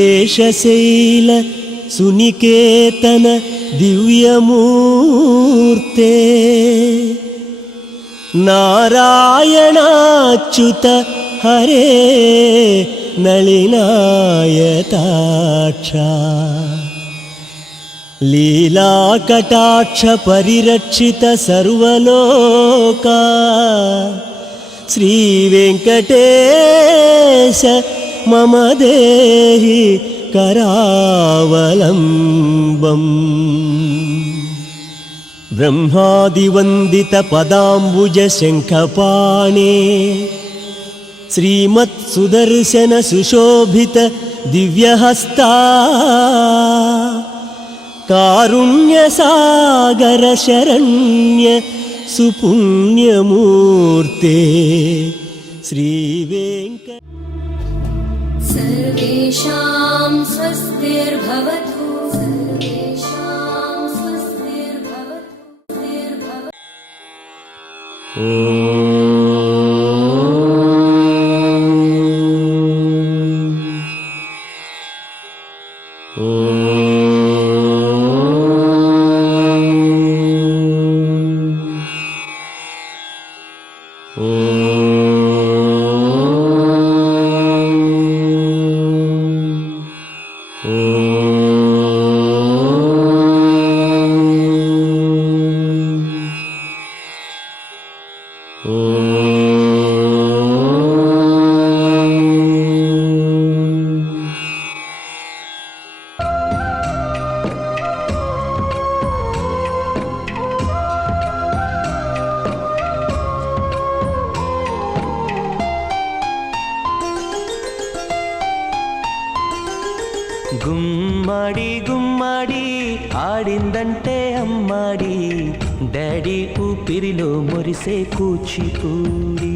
శ్రీశేషశైల సునికేతన దివ్యమూర్తే నారాయణాచ్యుత హరే నళినాయతాక్ష లీలాకటాక్ష పరిరక్షిత సర్వలోకా శ్రీ వెంకటేశ మమ దేహి కరావలంబం బ్రహ్మాదివందిత పదాంబుజ శంఖపాణే శ్రీమత్ సుదర్శన సుశోభిత దివ్యహస్తా కారుణ్య సాగర శరణ్య సుపుణ్యమూర్తే శ్రీ వెంకట सर्वेषां स्वस्तिर्भवतु सर्वेषां గుమ్మడి గుమ్మడి ఆడిందంటే అమ్మాడి డాడీ ఊపిరిలో మురిసే కూచిపూడి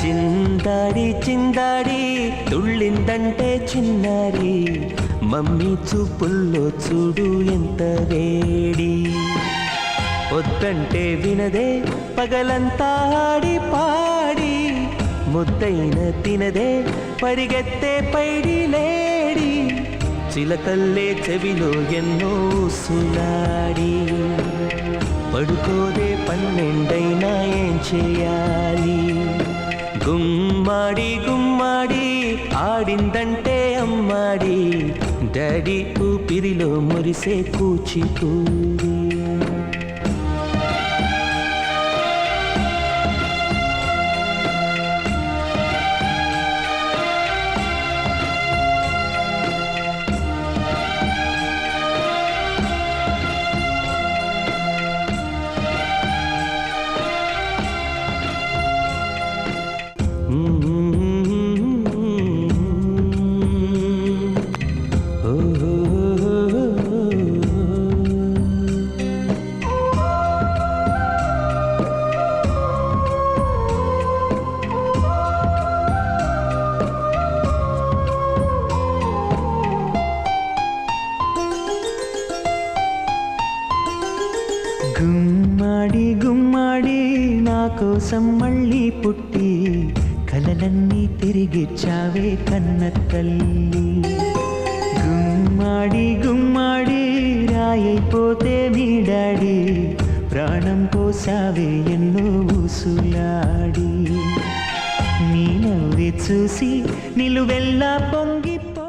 చిందాడి చిందాడి తుళ్ళిందంటే చిన్నారి మమ్మీ చూపుల్లో చూడు ఎంత వేడి వద్దంటే వినదే పగలంతా ఆడి పాడి ముద్దైన తినదే పరిగెత్తే పైడి లేడి చిలకల్లే చెవిలో ఎన్నో సులాడి పడుకోదే పన్నెండైనా ఏం చేయాలి గుమ్మాడి గుమ్మాడి ఆడిందంటే అమ్మాడి డాడీ ఊపిరిలో మురిసే కూచిపూడి గుమ్మడి గుమ్మడి నా కోసం మళ్ళీ పుట్టి కలలన్నీ తిరిగిచ్చావే కన్న తల్లి గుమ్మడి గుమ్మడి రాయైపోతే మీ డాడీ ప్రాణం పోసావే ఎన్నో ఊసులాడి నీ నవ్వి చూసి నిలువెల్లా పొంగిపో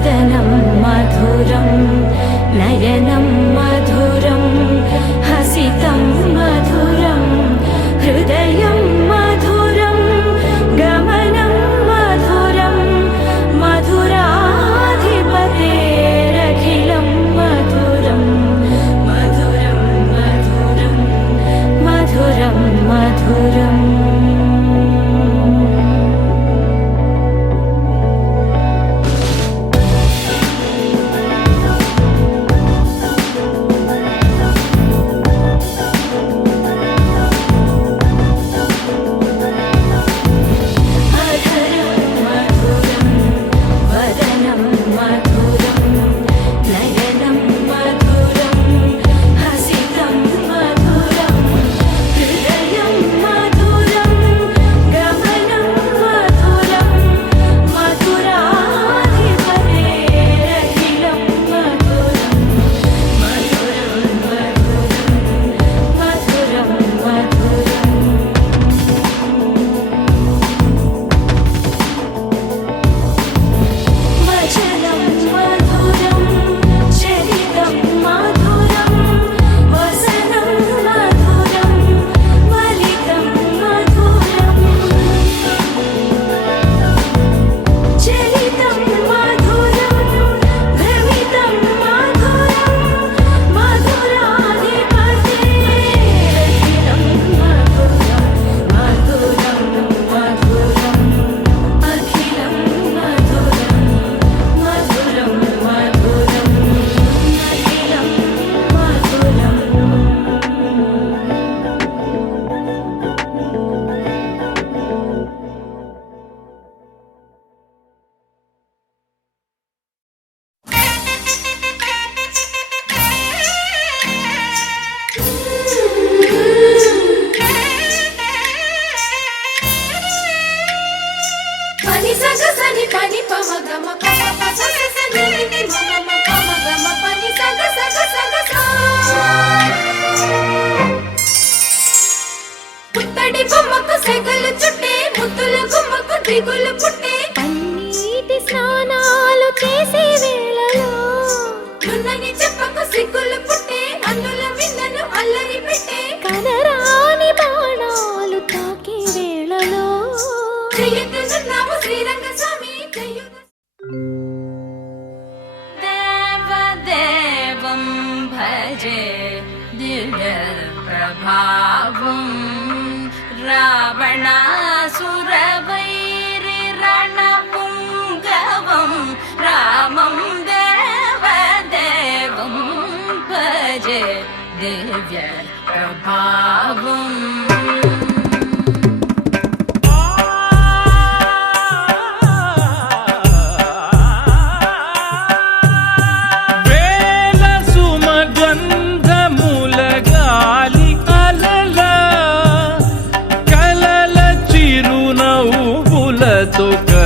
वदनं मधुरं नयनं मधुरं हसितं मधुरं हृदयं मधुरं गमनं मधुरं मधुराधिपत्यं భజే దివ్య ప్రభావం రావణాసురవైరి రణపుంగవం రామం దేవదేవం భజే దివ్య ప్రభావం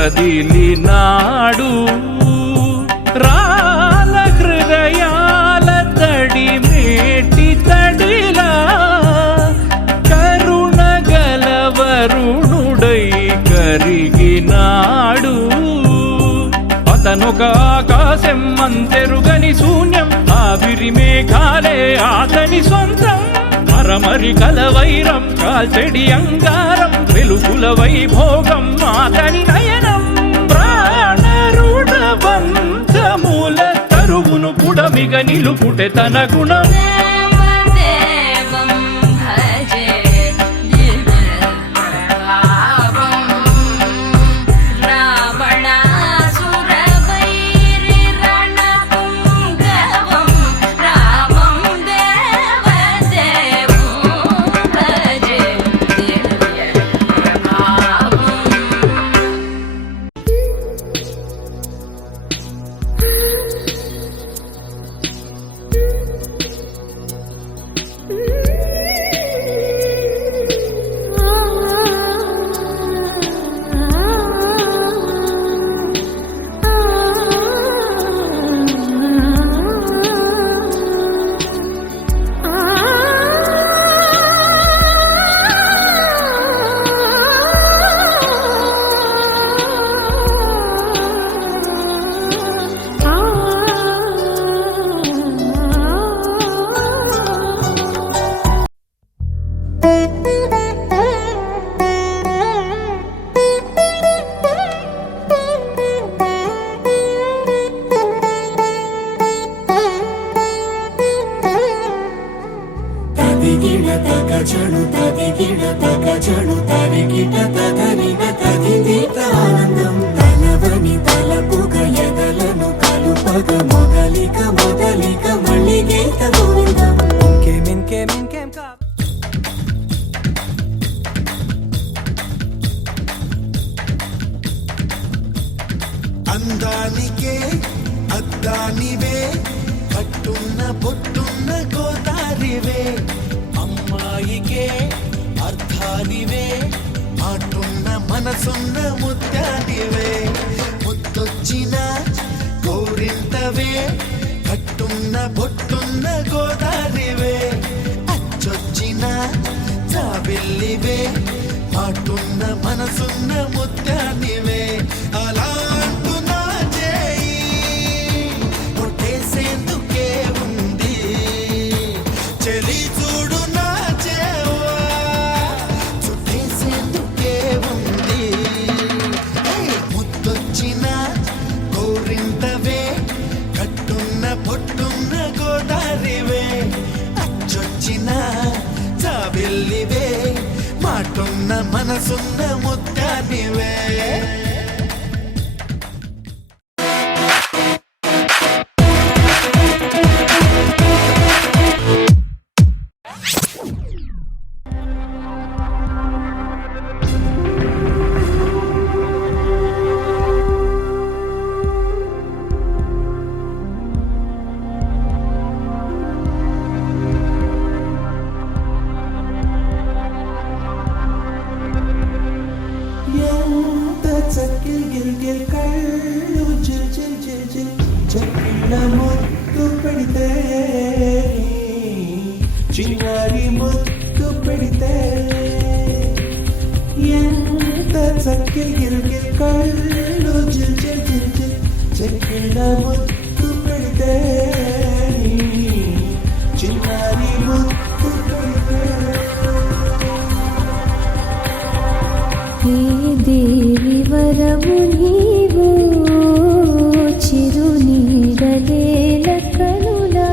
కదిలినాడు రాల హృదయాల తడి మేటి తడిలా కరుణ గలవరుణుడై కరిగినాడు అతనొక ఆకాశం అంతెరుగని శూన్యం ఆవిరి మేఘాలే అతని సొంతం మరమరి కలవైరం కాల్చెడి అంగారం వెలుగుల వైభోగం అతని నయనం ప్రాణరుడవంతముల తరువును పుడమిగ నిలుపుటె తన గుణం అందానికే అద్దానివే కట్టున్న బొట్టున్న గోదారివే అమ్మాయికే అర్థానివే మాటున్న మనసున్న ముత్యానివే ముద్దొచ్చిన గోరింతవే కట్టున్న బొట్టున్న గోదారివే అచ్చొచ్చిన జాబిల్లివే మాటున్న మనసున్న ముత్యానివే అలా మనసున్న ముత్యానివే చిన్నారి ముద్దు పెడితే ఎంత చక్కెర కళ్ళు చెక్కిన ముద్దు పెడితే చిన్నారి ముద్దు పెడితే దేవి వరము నీవు చిరు నీడలేల కనులా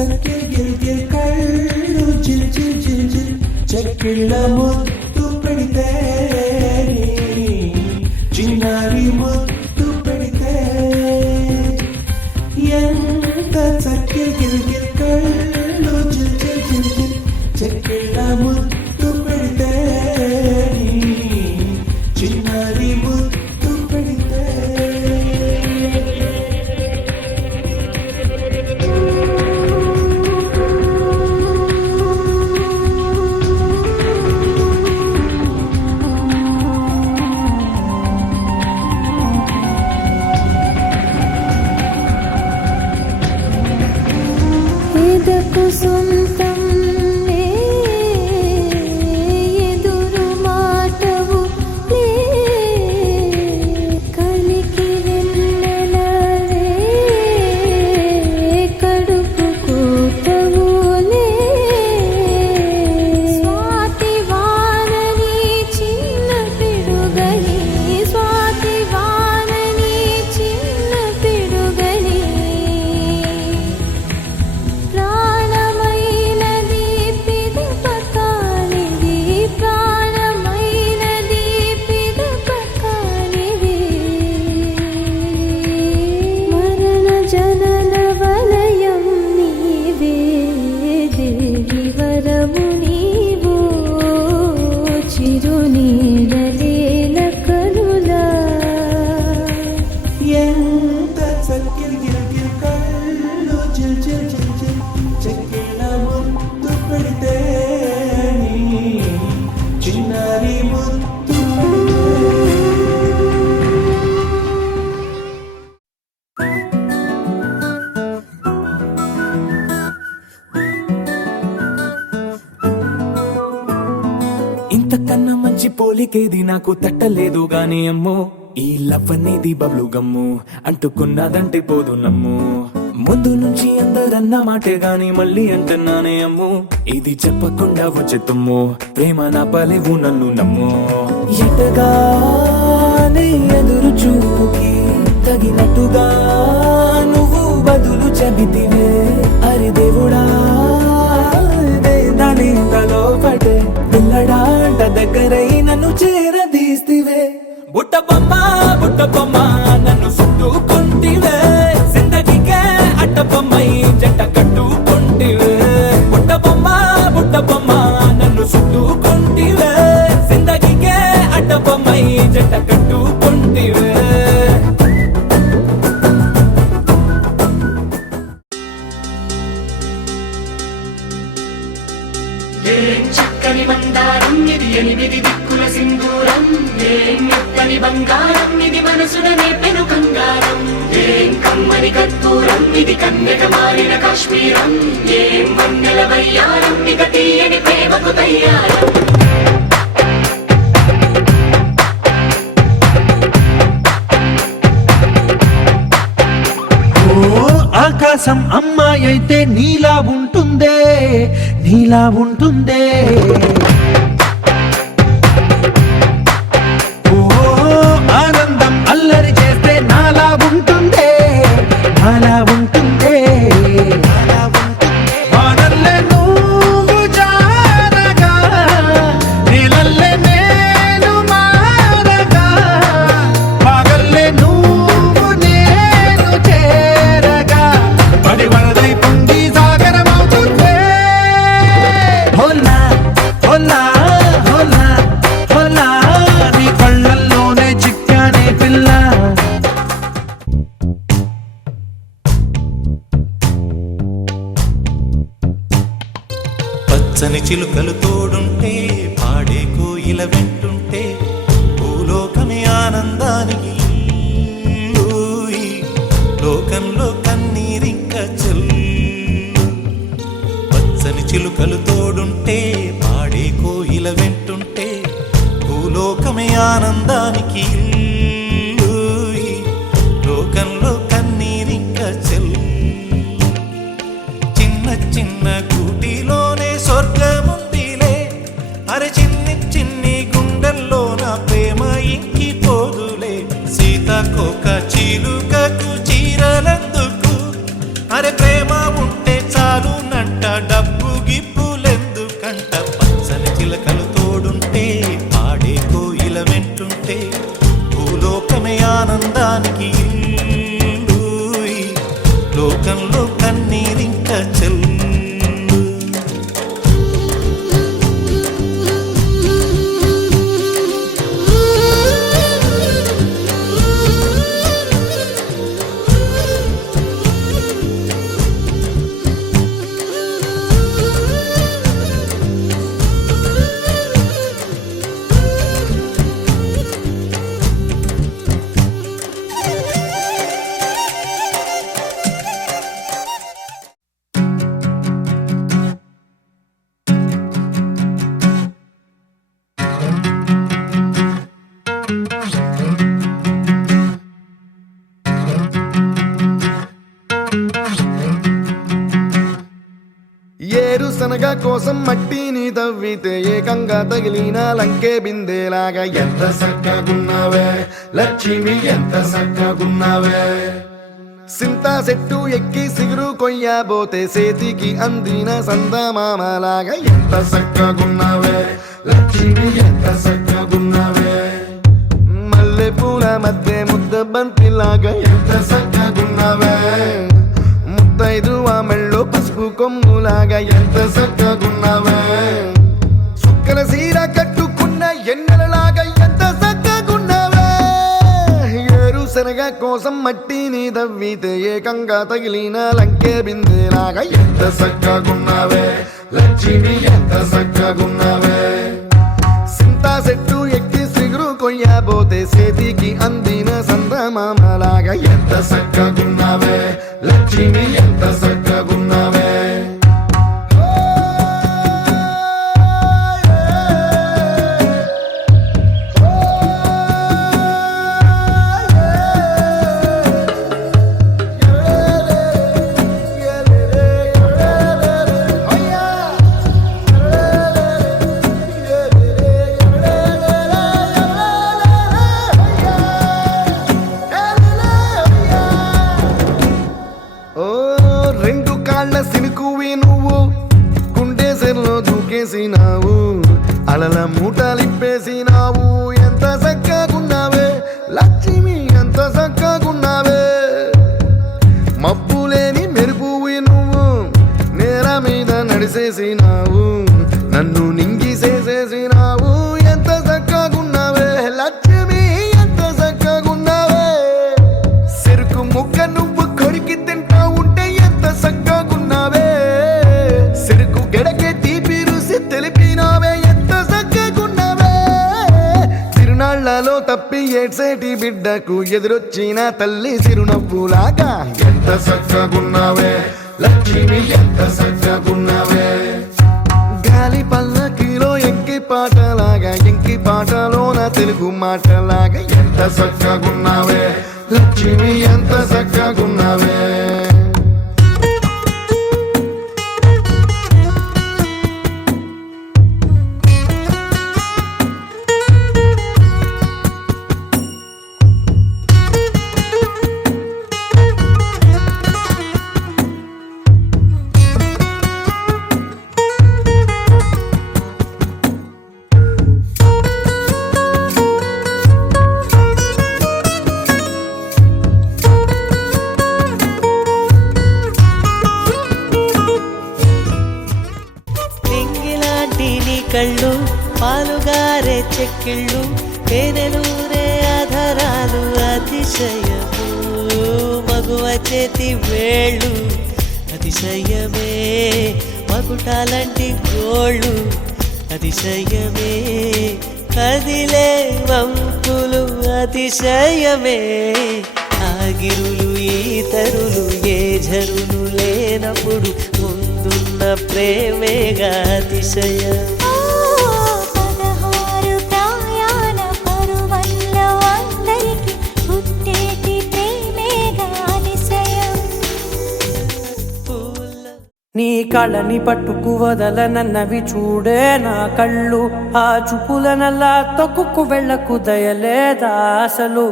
చక్కెర గిల్గిల్ కళ్ళు జిల్ జిల్ జిల్ జిల్ చెక్కిళ్ళ ముద్దు పెడితే చిన్నారి ముద్దు పెడితే ఎంత చక్కెర గిల్గిల్ కళ్ళు జిల్ జిల్ జిల్ జిల్ చెక్కిళ్ళ ముద్దు పెడితే చిన్నారి ముద్దు పెడితే ఎదకు సొంతం లే ఎదురు మాటవు లే కలికి వెన్నెలవే కడుపు కూతవు లే స్వాతి వానని చిన్న పిడుగని స్వాతి వానని చిన్న పిడుగని ప్రాణమైనది పిదపకానిది ప్రాణమైనది పిదపకానిది మరణ జనన వలయం నీవే దేవి వరము నీవో చిరునీడలేల కనులా ఎంత చక్కెర గిల్గిల్ కళ్ళు జిల్ జిల్ జిల్ జిల్ చెక్కిళ్ళ ముద్దు పెడితే చిన్నారి ముద్దు ఇంతకన్నా మంచి పోలికేది నాకు తట్టలేదు గాని అమ్మో ఈ లవ్ అనేది బబ్లు గమ్ము అంటుకున్నదంటే పోదు నమ్ము ముందు నుంచి అందరన్న మాటే గాని మళ్ళీ అంటున్నానే అమ్ము ఇది చెప్పకుండా వచ్చెత్తుమ్ము ప్రేమ నా పలేవు నన్ను నమ్ము ఎటగానే ఎదురు చూపుకి తగినట్టుగా నువ్వు బదులు చెబితివే అరి దేవుడా దానిలో పడే పిల్లడాంట దగ్గరై నన్ను చేరదీస్తివే బుట్ట బొమ్మ నన్ను చుట్టుకుంటివే జిందగీకే అట్ట బొమ్మై జంట కట్టుకుంటివే బుట్ట బొమ్మ నన్ను చుట్టుకుంటివే జిందగీకే అట్ట బొమ్మై జంట కట్టుకుంటివే ఏం చక్కని మందారం ఇది ఎనిమిది దిక్కుల సింధూరం ఏం మెత్తని బంగారం ఇది మనసున నేపెను కంగారం ఏం కమ్మని కర్పూరం ఇది కన్యక మారిన కాశ్మీరం ఏం వన్నెల వయ్యారం ఇక తీయని ప్రేమకు తయ్యారం ఆకాశం అమ్మాయి అయితే నీలా ఉంటుందే నీలా ఉంటుందే ఓ ఆనందం అల్లరి చేస్తే నాలా ఉంటుందే నాలా ఉంటుందే వానల్లే నువ్వు జారగా నీలల్లే నేను మారగా పగల్లే నువ్వు నేను చేరగా పడి వరదై పొంగి సాగరమవుతుందే హోలా హోలా హోలా హోలా నీ కళ్ళల్లోనే చిక్కానే పిల్ల పచ్చని చిలుకలు తోడుంటే పాడే కోయిల వెంటుంటే భూలోకమే ఆనందానికి ఊయి. లోకంలో కన్నీరింక చెల్లు పచ్చని చిలుకలు తోడుంటే పాడే కోయిల వెంటుంటే భూలోకమే ఆనందానికి ఊయి. లోకంలో కన్నీరింక చెల్లు చిన్న చిన్న కూటిలోనే స్వర్గముందిలే అరే చిన్ని చిన్ని గుండెల్లో నా ప్రేమ ఇంకిపోదులే సీతాకోక చిలుకకు చీరలందుకు అరే ప్రేమ ఉంటే చాలు చాలునంట డబ్బు గిప్పులెందుకంట పచ్చని చిలకలు తోడుంటే పాడే కోయిల వెంటుంటే భూలోకమే ఆనందానికి ఇల్లు. ఈ లోకంలో కన్నీరింక చెల్లు. ఏరుశనగ కోసం మట్టిని తవ్వితే ఏకంగా తగిలిన లంకే బిందేలాగా ఎంత సక్కగున్నావే లక్ష్మి, ఎంత సక్కగున్నావే. సింతా చెట్టు ఎక్కి సిగురు కొయ్యబోతే చేతికి అందిన సందమామలాగా ఎంత సక్కగున్నావే లక్ష్మి, ఎంత సక్కగున్నావే. మల్లె పూల మధ్య ముద్ద బంతిలాగా ఎంత సక్కగున్నావే. ముద్దైదు మెళ్ళో పసుపు కొమ్ములాగా ఎంత సక్కగున్నావే. సుక్కల సీర కట్టుకున్న ఎన్నెలలాగా ఎంత సక్కగున్నావే. ఏరుశనగ కోసం మట్టిని తవ్వితే ఏకంగా తగిలిన లంకే బిందేలాగా ఎంత సక్కగున్నావే లక్ష్మి, ఎంత సక్కగున్నావే. సింతా చెట్టు ఎక్కి సిగురు కొయ్యబోతే చేతికి అందిన సందమామలాగా ఎంత సక్కగున్నావే లక్ష్మి, ఎంత సక్కగున్నావే. రెండు కాళ్ళ సినుకువి నువ్వు గుండె సెర్లో దూకేసినావు. అలల మూటలిప్పేసినావు. ఎంత సక్కగున్నావే లక్ష్మి, ఎంత సక్కగున్నావే. మబ్బులేని మెరుపువి నువ్వు నేల మీద నడిసేసినావు. నన్ను నింగిసేసేసినావు. ఎంత సక్కగున్నావే లక్ష్మి, ఎంత సక్కగున్నావే. చెరుకు ముక్క నువ్వు కొరికి తింటా ఉంటే ఎంత సక్కగున్నావే. చెరుకు గెడకే తీపి రుసి తెలిపినావే. ఎంత సక్కగున్నావే. తిరునాళ్లలో తప్పి ఏడ్సేటి బిడ్డకు ఎదురొచ్చిన తల్లి చిరునవ్వులాగా ఎంత సక్కగున్నావే లక్ష్మి, ఎంత సక్కగున్నావే. గాలి పల్లకిలో ఎంకి పాటలాగా ఎంకి పాటలోన తెలుగు మాటలాగా ఎంత సక్కగున్నావే లక్ష్మి, ఎంత సక్కగున్నావే. కళ్ళు పాలుగారే చెక్కిళ్ళు తేనెలూరే ఆధారాలు అతిశయము. మగువ చేతి వేళ్ళు అతిశయమే. మగుటాలంటి గోళ్ళు అతిశయమే. కదిలే వంపులు అతిశయమే. ఆగిరులు ఈతరులు ఏ జరులు లేనప్పుడు ముందున్న ప్రేమేగా అతిశయం. 16 ప్రాయాల పరువల్లో అందరికి పుట్టేటి ప్రేమేగా అతిశయం. నీ కళ్ళని పట్టుకు వదలనన్నవి చూడే నా కళ్ళు. ఆ చూపులనల్లా తొక్కుకు వెళ్ళకు దయలేదా అసలు.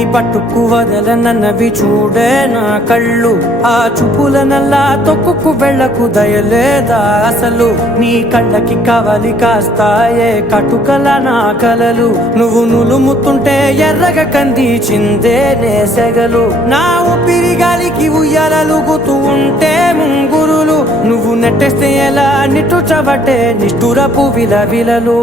కళ్ళని పట్టుకు వదలనన్నవి చూడే నా కళ్ళు ఆ చూపులనల్లా తొక్కుకు వెళ్ళకు దయలేదా అసలు నీ కళ్ళకి కవలి కాస్తాయే కటుకల నా కలలు నువ్వు నులుముతుంటే ఎర్రగ కందిచిందే నేసెగలు నా ఊపిరి గాలికి ఉయ్యాలలుగుతూ ఉంటే ముంగురులు నువ్వు నెట్టేస్తే ఎలా నిట్టుచబట్టే నిష్ఠురపు విలవిలలు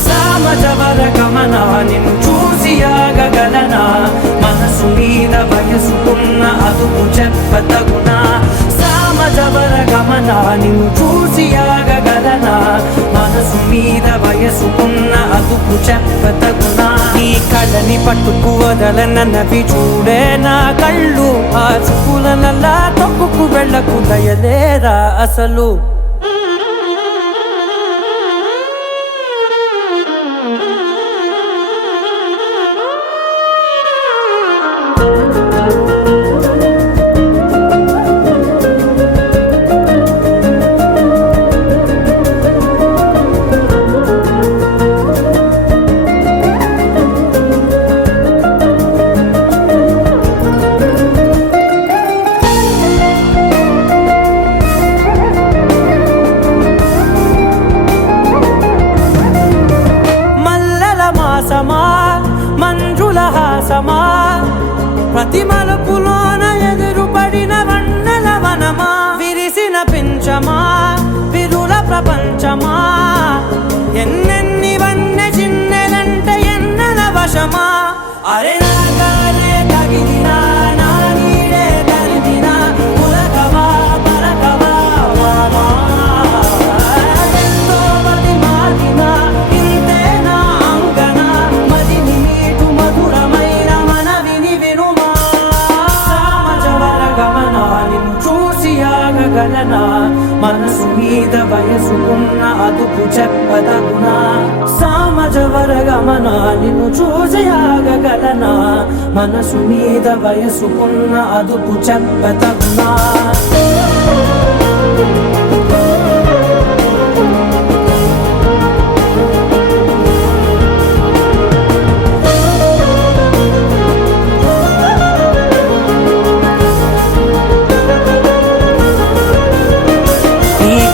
సామజవర గమన నిన్ను చూసి ఆగగలనా మనసు మీద వయసుకున్న అదుపు చెప్పతగునా సామజవర గమన నిన్ను చూసి ఆగగలనా మనసు మీద వయసుకున్న అదుపు చెప్పతగునా నీ కళ్ళని పట్టుకు వదలనన్నవి చూడే నా కళ్ళు ఆ చూపులనల్లా తొక్కుకు వెళ్ళకు దయలేరా అసలు మంజుల హాసమా ప్రతి మలుపులోన ఎదురుపడిన వన్నెల వనమా విరిసిన పించమా విరుల ప్రపంచమా ఎన్నెన్ని వన్నె చిన్నెలంటే ఎన్నెల వశమా అరే నాగాలే తగిలినా నా నీడే తరిమినా పులకవా పలకవా మామా ఎంతో మతి మాటినా ఇంతే నా అంగన మదిని మీటు మధురమైన మనవిని వినుమా సామజవర గమన నిన్ను చూసి ఆగగలనా మనసు మీద వయసుకున్న అదుపు చెప్పదగునా సామజవర గమన నిన్ను చూసి ఆగగలనా మనసు మీద వయసుకున్న అదుపు చెప్పదగునా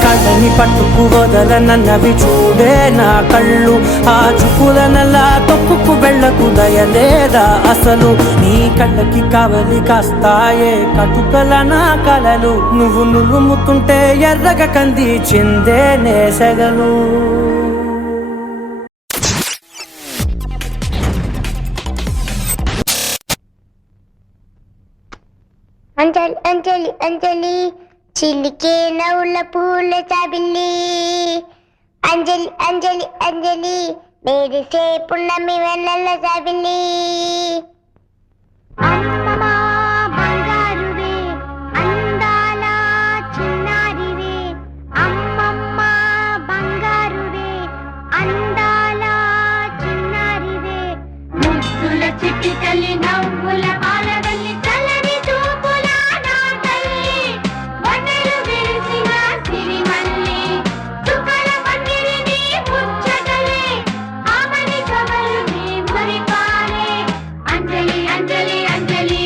కళ్ళని పట్టుకు వదలనన్నవి చూడే నా కళ్ళు ఆ చూపులనల్లా తొక్కుకు వెళ్ళకు దయలేదా అసలు నీ కళ్ళకి కవలి కాస్తాయే కటుకల నా కలలు నువ్వు నులుముతుంటే ఎర్రగ కందిచిందే నేసెగలు అంజలి అంజలి అంజలి చిలికే నవ్వుల పూల చాబిల్లి అంజలి అంజలి అంజలి మెరిసే పున్నమి వెన్నెల చాబిల్లి అమ్మమా బంగారువే అందాల చిన్నారివే అమ్మమ్మ బంగారువే అందాల చిన్నారివే ముద్దుల చిట్టి తల్లి నవ్వుల పాలవల్లి చల్లని చూపుల నా తల్లి వన్నెలు విరిసిన సిరిమల్లి చుక్కల పందిరిని ముచ్చటలే ఆమని కవలుని మురిపాలే అంజలి అంజలి అంజలి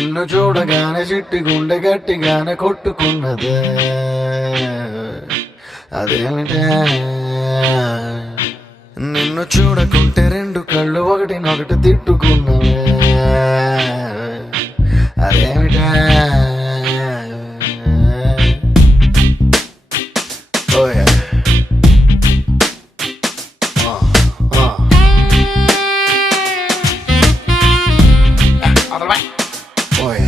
నిన్ను చూడగానే చిట్టి గుండె గట్టిగానే కొట్టుకున్నదే అదేమిటే నిన్ను చూడకుంటే రెండు కళ్ళు ఒకటినొకటి తిట్టుకున్నవే అదేమిటే ఓయ్ ఓయ్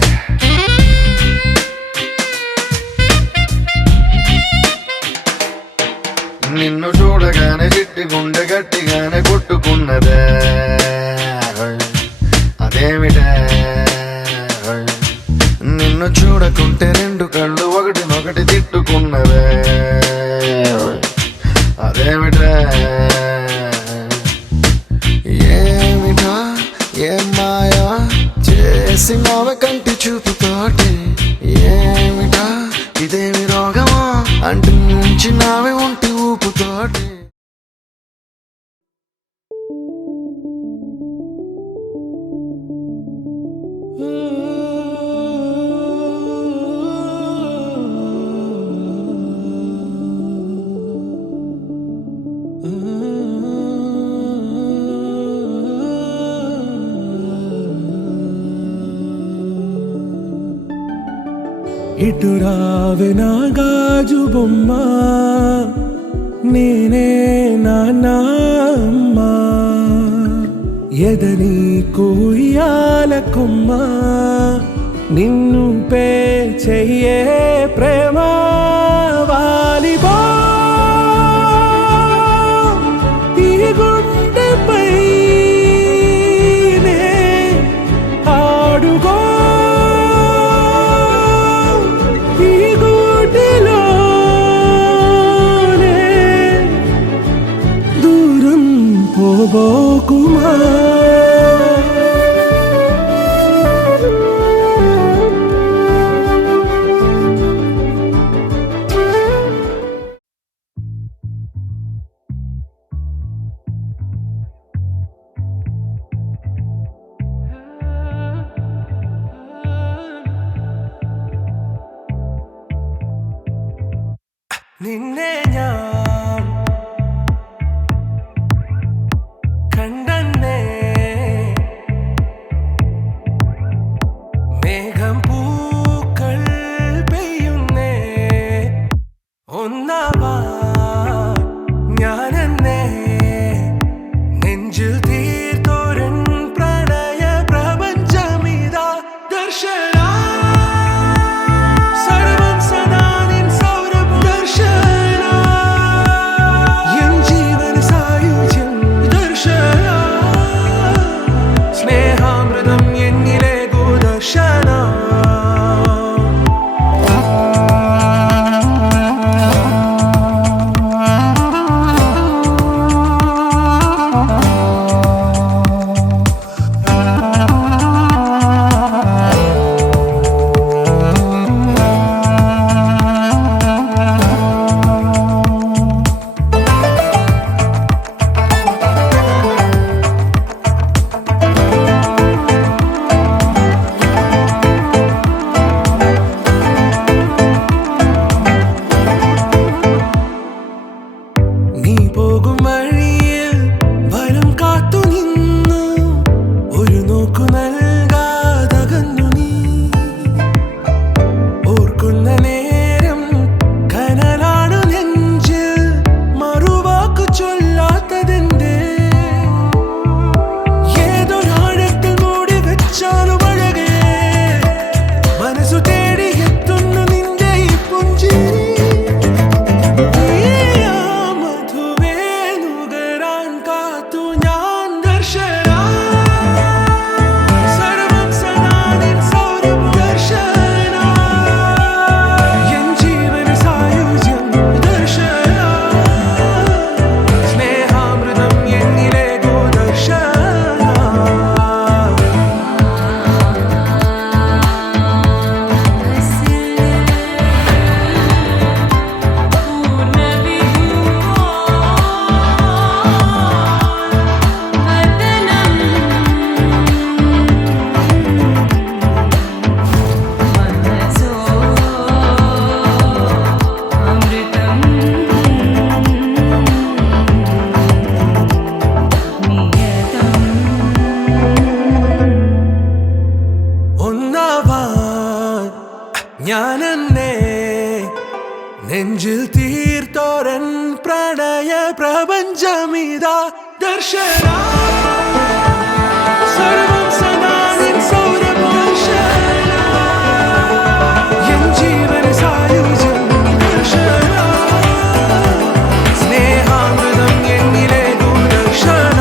నిన్ను చూడగానే చిట్టి గుండె గట్టిగానే కొట్టుకున్నదే అదేమిటే నిన్ను చూడకుంటే రెండు కళ్ళు ఒకటినొకటి తిట్టుకున్నదే అదేమిటే ఏమిటా ఏం మాయా చేసినావే కంటి చూపుతోటి ఏమిటా ఇదేమి రోగమా అంటు నుంచి నావే ఒంటి ఊపుతోటి ఇటు రావే నా గాజు బొమ్మ నేనే నాన్నమ్మ ఎదని కుయ్యాల కొమ్మ నిన్ను పే చెయ్యే ప్రేమ వాలిబా ఈ గుండెపై ఆడుగో పోబోకుమా നിന്നെ ഞാൻ കണ്ടെന്നേ മേഘം പൂക്കൾ പെയ്യുന്നേ ഒന്നാവാ ഞാനെന്നേ നെഞ്ചിൽ തീർത്തോരൻ പ്രണയ പ്രപഞ്ചമിതാ ദർശന സർവം സദാ നിൻ സൗരഭ ദർശന ഞാനെന്നെ നെഞ്ചിൽ തീർത്തോരൻ പ്രണയ പ്രപഞ്ചമിതാ ദർശന സർവം സദാ നിൻ സൗരഭൂഷണ എൻ ജീവന സായുജ്യം ദർശന സ്നേഹാമൃതം എന്നിലെ ദർശന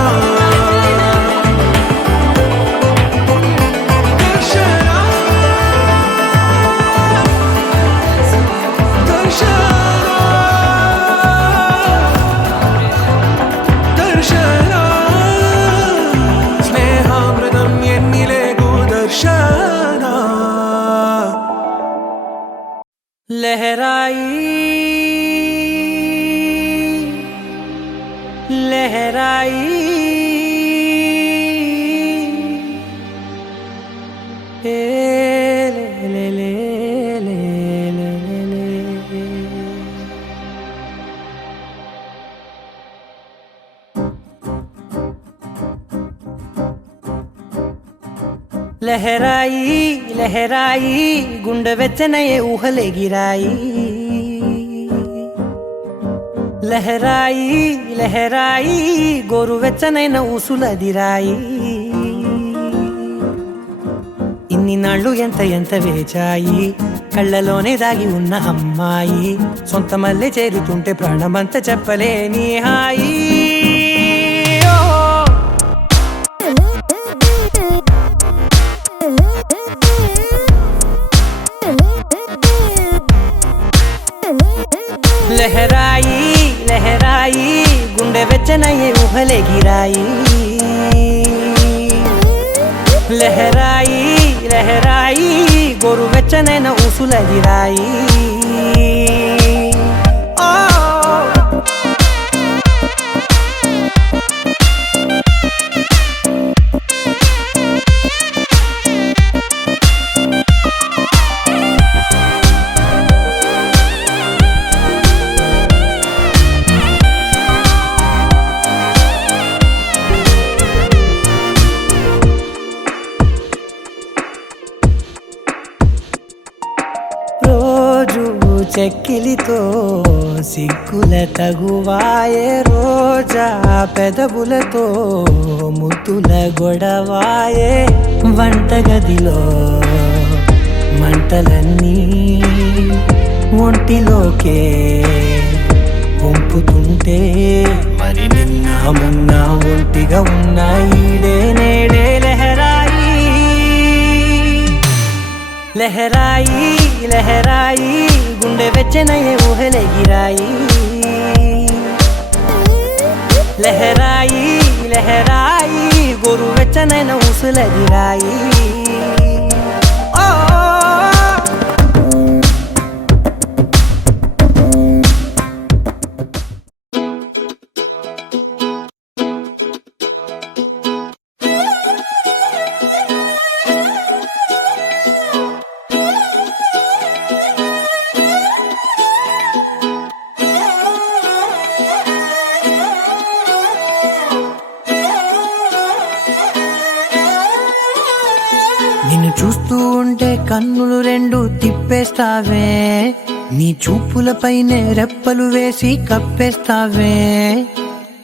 लहराई ए ले ले ले ले ले ले लहराई लहराई गुंड వెచ్చనయే ఊహలే గిరాయి లహరాయి లహరాయి గోరువెచ్చనైన ఊసులదిరాయి ఇన్ని నాళ్ళు ఎంత ఎంత వేచాయి కళ్ళలోనే దాగి ఉన్న అమ్మాయి సొంత మల్లె చేరుతుంటే ప్రాణమంత చెప్పలేని హాయి లహరాయి లహరాయి గుండె వెచ్చనయ్యే ఊహలే గిరాయి లహరాయి లహరాయి గోరు వెచ్చనైన ఊసులదిరాయి చెక్కిలితో సిగ్గుల తగువాయే రోజా పెదవులతో ముద్దుల గొడవాయే వంటగదిలో మంటలన్నీ ఒంటిలోకే వంపుతుంటే మరి నిన్న మొన్న ఒంటిగా ఉన్న ఈడే నేడే లహరాయి లహరాయి లహరాయి గుండె వెచ్చనయ్యే ఊహలే గిరాయి లహరాయి లహరాయి గోరు వెచ్చనైన ఊసులదిరాయి నిన్ను చూస్తూ ఉంటే కన్నులు రెండు తిప్పేస్తావే నీ చూపులపైనే రెప్పలు వేసి కప్పేస్తావే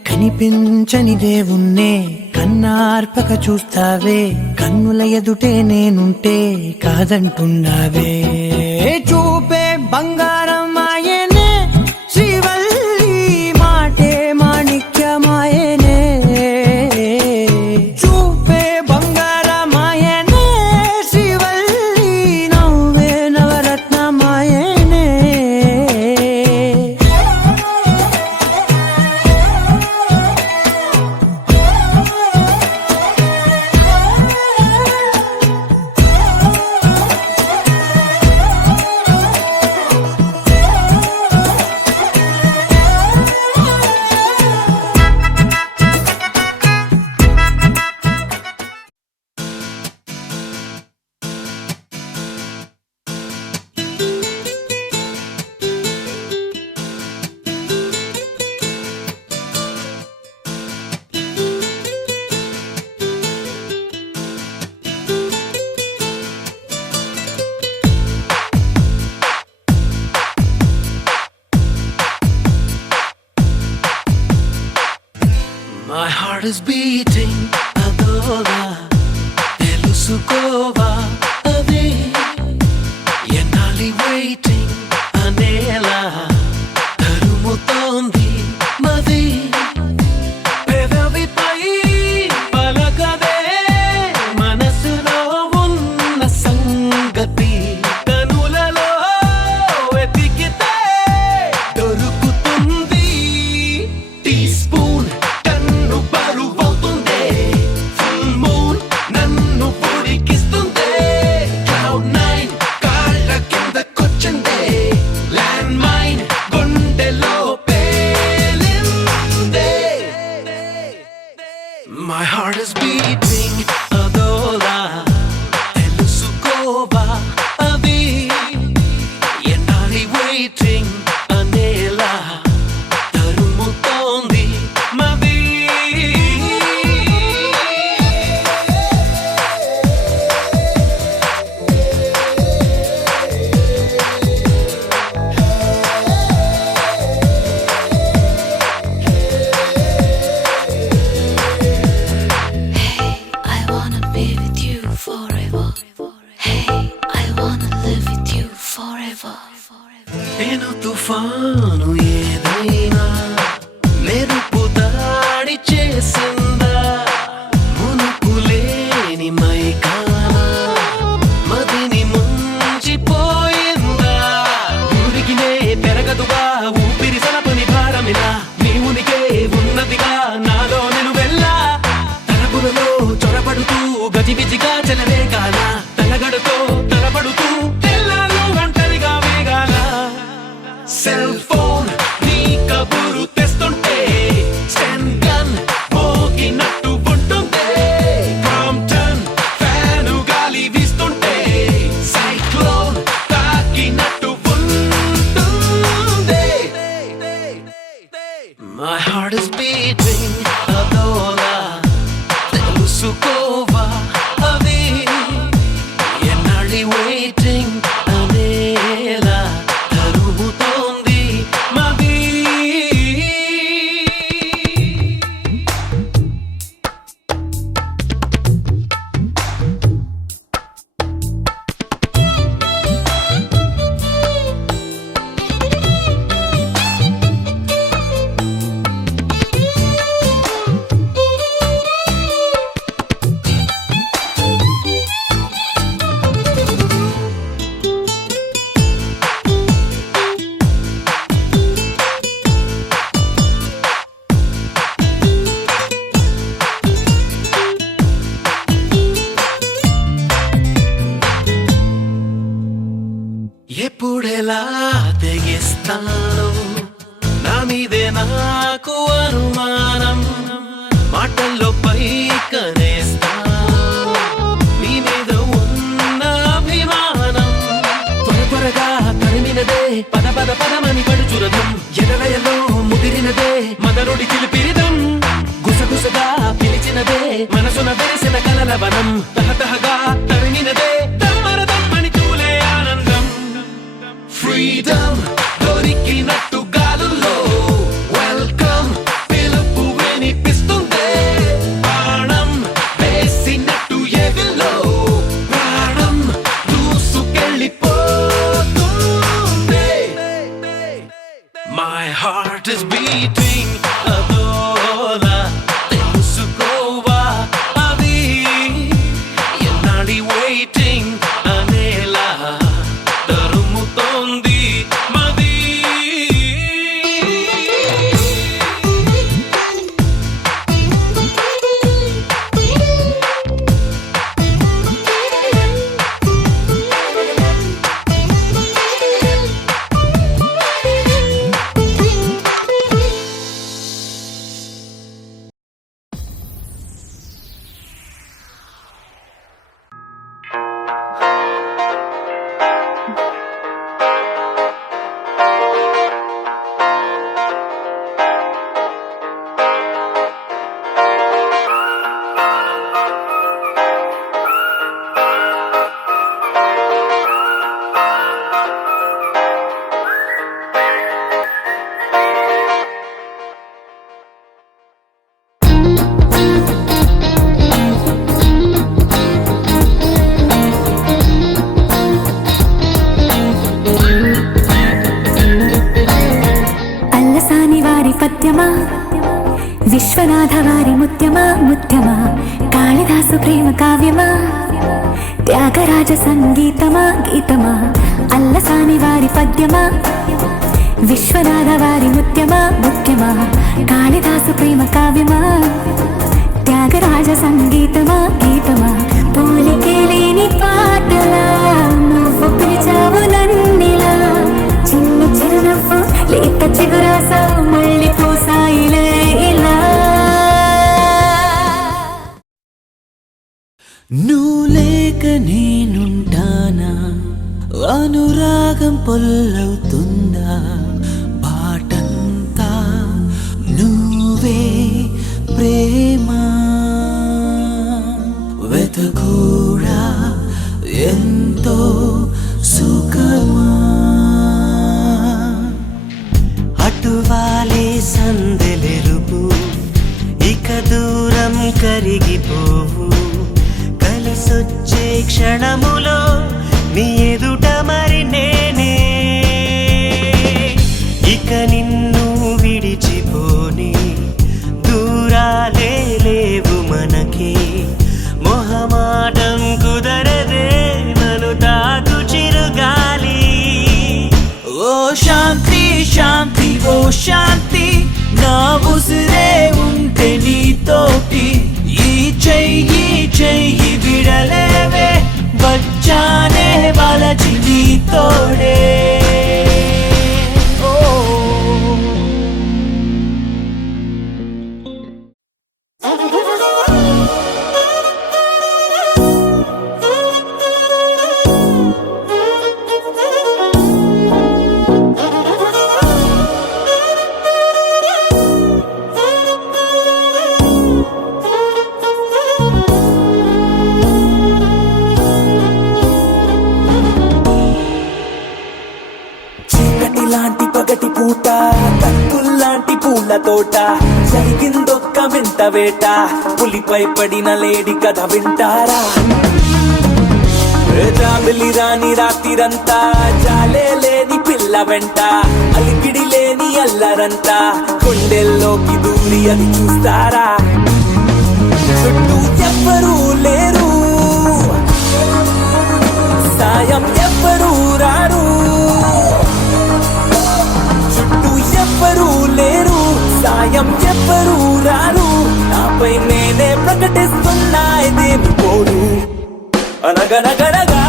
కనిపించని దేవుణ్ణే కన్నార్పక చూస్తావే కన్నుల ఎదుటే నేనుంటే కాదంటున్నావే చూపే బంగారం ఆయనే శ్రీవల్లి మాటే మాణిక్యమాయనే చూపే బంగారమాయనే శ్రీవల్లి నవ్వే నవరత్నమాయనే is beating అదోలా తెలుసుకోవా అది ఎన్నాలి waiting అనేలా తరుముతోంది మది పెదవిపై పలకదే మనసులో ఉన్న సంగతి కనులలో వెతికితే దొరుకుతుంది టీ స్పూన్ కన్ను బరువవుతుందే ఫుల్ మూన్ నన్ను పొడికిస్తుందే క్లౌడ్ నైన్ కాళ్ళ కిందకొచ్చిందే ల్యాండ్ మైన్ గుండెలో పేలిందే My heart is beating అదోలా తెలుసుకోవా అది ఎన్నాలి waiting అనేలా తరుముతోంది మది I wanna be with you forever. Hey, I wanna live with you forever. నేను తుఫాను ఏదైనా మెరుపు దాడి చేసిందా మునుకులేని మైకానా మదిని ముంచిపోయిందా ఊరికినే పెరగదుగా ఊపిరి సలపని భారమిలా నీ ఉనికే ఉన్నదిగా నాలో నిలువెల్లా తలపులలో చొరబడుతూ గజిబిజిగా చెలరేగాల తలగడుతో తలపడుతూ తెల్లాలు ఒంటరిగా వేగాల సెల్ ఫోన్ నీ కబురు తెస్తుంటే స్టెన్ గన్ మోగినట్టు ఉంటుందే ప్రాంప్టన్ ఫ్యాను గాలి వీస్తుంటే సైక్లోన్ తాకినట్టు ఉంటుందే My heart is beating అదోలా తెలుసుకోవా అది ఎన్నాళ్ళి waiting అనేలా తరుముతోంది మది ఎప్పుడెలా తెగిస్తాను నా మీదే నాకు అనుమానం మాటల్లో పైకనేస్తాను నీ మీద ఉన్న అభిమానం త్వరగా తరిమినదే పద పద పదమని పడుచురదం ఎడలయలో ముదిరినదే మదనుడి చిలిపిరిదం గుసగుసగా పిలిచినదే మనసున వేసిన కలల వనం తహతహగా తరిమినదే తమ్మరదమ్మని తూలే ఆనందం ఫ్రీడమ్ దొరికినట్టు గాలుల్లో వెల్కమ్ పిలుపు వినిపిస్తుందే ప్రాణం వేసినట్టు ఎవిలో ప్రాణం దూసుకెళ్ళిపోతుందే My heart is beating అదోలా తెలుసుకోవా అది ఎన్నాళ్ళి waiting అనేలా తరుముతోంది మది సత్యమా విశ్వనాథ వారి ముత్యమా ముత్యమా కాళిదాసు ప్రేమ కావ్యమా త్యాగరాజ సంగీతమా గీతమా అల్లసాని వారి పద్యమా విశ్వనాథ వారి ముత్యమా ముత్యమా కాళిదాసు ప్రేమ కావ్యమా త్యాగరాజ సంగీతమా గీతమా పోలికే లేని పాటలా నువ్వు పిలిచావు నన్నిలా చిన్ని చిరునవ్వు లేత చిగురాసా మళ్ళీ పోసాయిలే ఇలా నువ్వు లేక నేనుంటానా అనురాగం పొల్లవుతుందా బాటంతా నువ్వే ప్రేమ వెతకూడా ఎంతో సుఖమా అటువాలే సందెలెరుపు ఇక దూరం కరిగిపోవు కలిసొచ్చే క్షణములో నీ ఎదుట మరి నేనే ఇక నిన్ను విడిచిపోని దూరాలే లేవు మనకి మొహమాటం కుదరదే నన్ను తాకు చిరుగాలి ఓ శాంతి శాంతి ఓ శాంతి నా ఉసిరే ఉంటే నీతోటి ఈ చెయ్యి చెయ్యి విడలేవే వచ్చానే వలచి నీతోడే లాంటి పగటి పూట కత్తుల్లాంటి పూల తోట జరిగిందొక్క వింత వేట పులిపై పడిన లేడి కథ వింటారా జాబిలి రాని రాత్రిరంతా జాలే లేని పిల్ల వెంట అలికిడి లేని అల్లరంతా గుండెల్లోకి దూరి అది చూస్తారా చుట్టూ ఎవ్వరూ లేరు సాయం ఎవ్వరూ రారు ఎవ్వరూ లేరు సాయం ఎవ్వరూ రారు నాపై నేనే ప్రకటిస్తున్నా ఇదేమి పోరు అనగనగనగా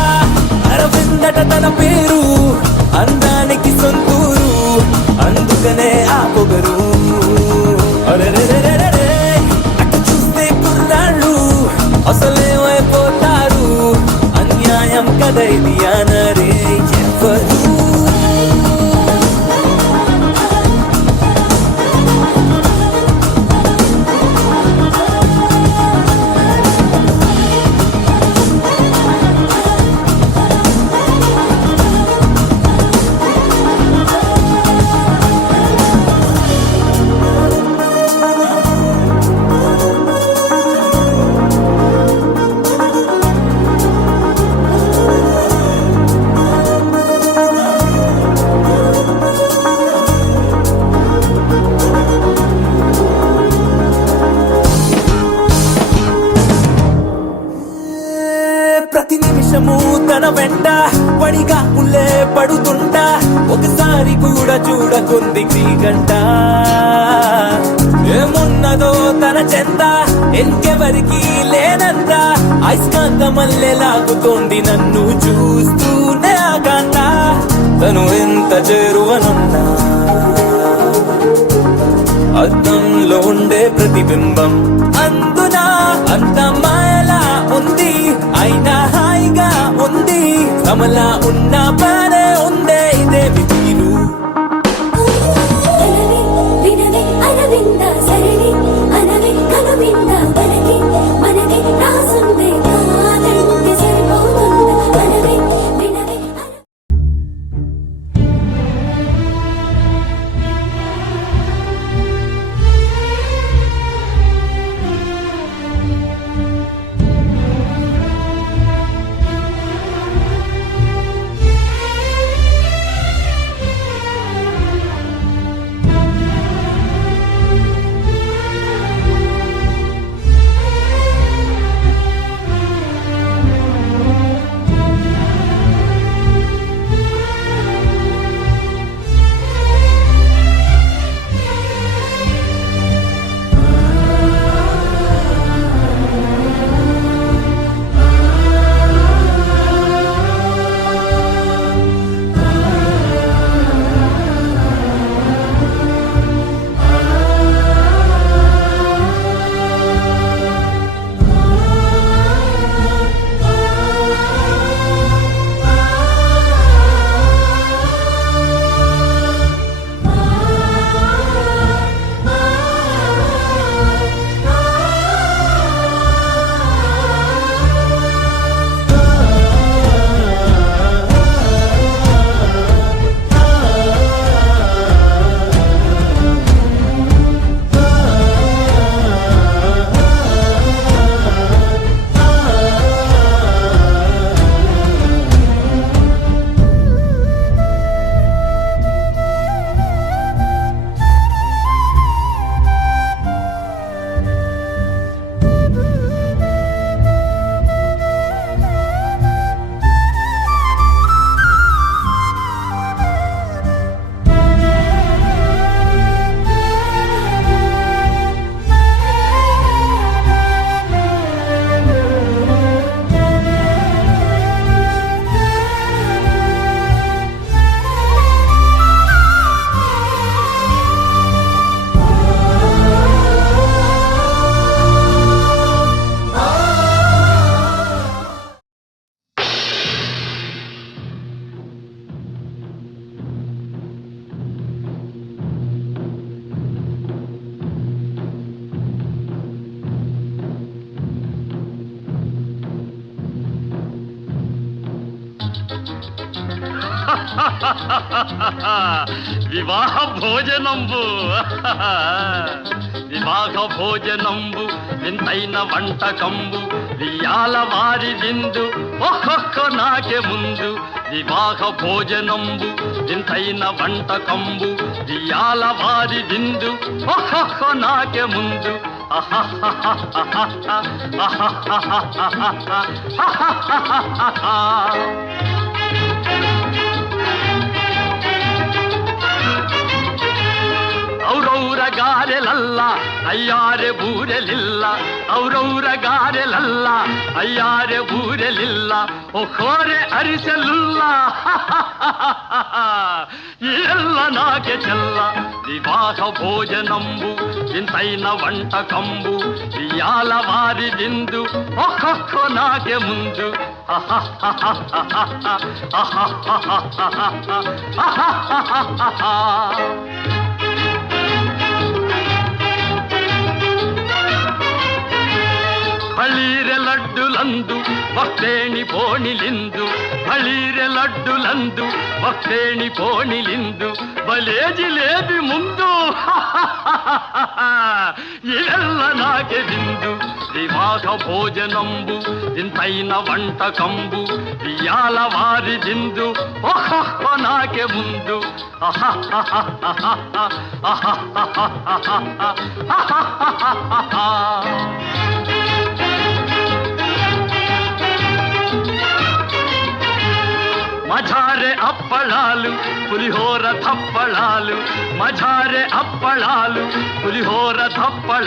అరవిందట తన పేరు అందానికి సొంతూరు అందుకనే ఆ పొగరు అటు చూస్తే కుర్రాళ్ళు అసలేమైపోతారు అన్యాయం కదా ఇది అనరే ఎవరు ప్రతి నిమిషము తన వెంట పడిగా పుల్లే పడుతుంటా ఒకసారి కూడా చూడకుంది గంట ఏమున్నదో తన చెంత ఇంకెవరికి లేనంత అయస్కాంత మల్లె లాగుతోంది నన్ను చూస్తూనే ఆకాంత తను ఎంత చేరువనున్నా అద్దంలో ఉండే ప్రతిబింబం అందున అంత మాయలా ఉంది అయినా హాయిగా ఉంది కమలా ఉన్న బానే ఉందే ఇదేమి తీరు వివాహ భోజనంబు వివాహ భోజనంబు వింతైన వంటకంబు వియాల వారి విందు ఒక్కొక్క నాకే ముందు వివాహ భోజనంబు వింతైన వంటకంబు వియాల వారి విందు ఒక్కొక్క నాకే ముందు ಔರೌರ ಗಾರೆಲಲ್ಲ ಅಯ್ಯಾರೆ ಬೂರೆಲಿಲ್ಲ ಔರೌರ ಗಾರೆಲಲ್ಲ ಅಯ್ಯಾರೆ ಬೂರೆಲಿಲ್ಲ ಒಕ್ಕೋರೆ ಅರಿಸಲಿಲ್ಲ ಎಲ್ಲ ನಾಕೆ ಚೆಲ್ಲ ವಿವಾಹ ಭೋಜನಂಬು ಇಂತೈನ వంటకంబు ఇయాల వారి విందు ఒక్కొక్క నాకే ముందు ಬಳೀರೆ ಲಡ್ಡುಲಂದು ಭಕ್ತೇಣಿ ಪೋಣಿಲಿಂದು ಬಳೀರೆ ಲಡ್ಡುಲಂದು ಭಕ್ತೇಣಿ ಪೋಣಿಲಿಂದು ಬಲೇ ಜಿಲೇಬಿ ಮುಂದು ಎಲ್ಲ ನಾಕೆ ಬಿಂದು వివాహ భోజనంబు ఇంతైన వంటకంబు వియాల వారి దిందు ఒక్కొక్క నాకే ముందు మజారే అప్పళాలు పులిహోర తప్పళాలు మజారే అప్పళాలు పులిహోర తప్పళ